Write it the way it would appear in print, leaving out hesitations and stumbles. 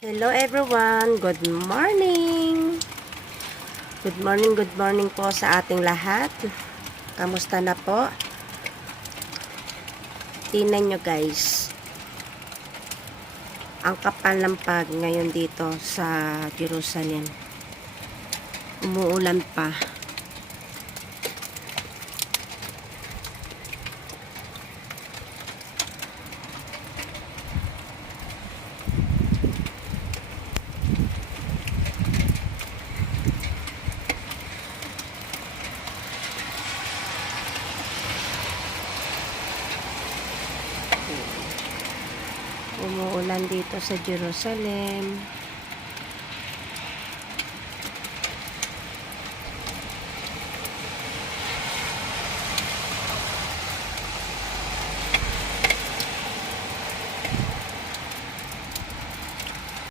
Hello everyone, good morning. Good morning po sa ating lahat. Kamusta na po? Tingnan nyo guys. Ang kapal ng pag ngayon dito sa Jerusalem. Umuulan pa. Umuulan dito sa Jerusalem.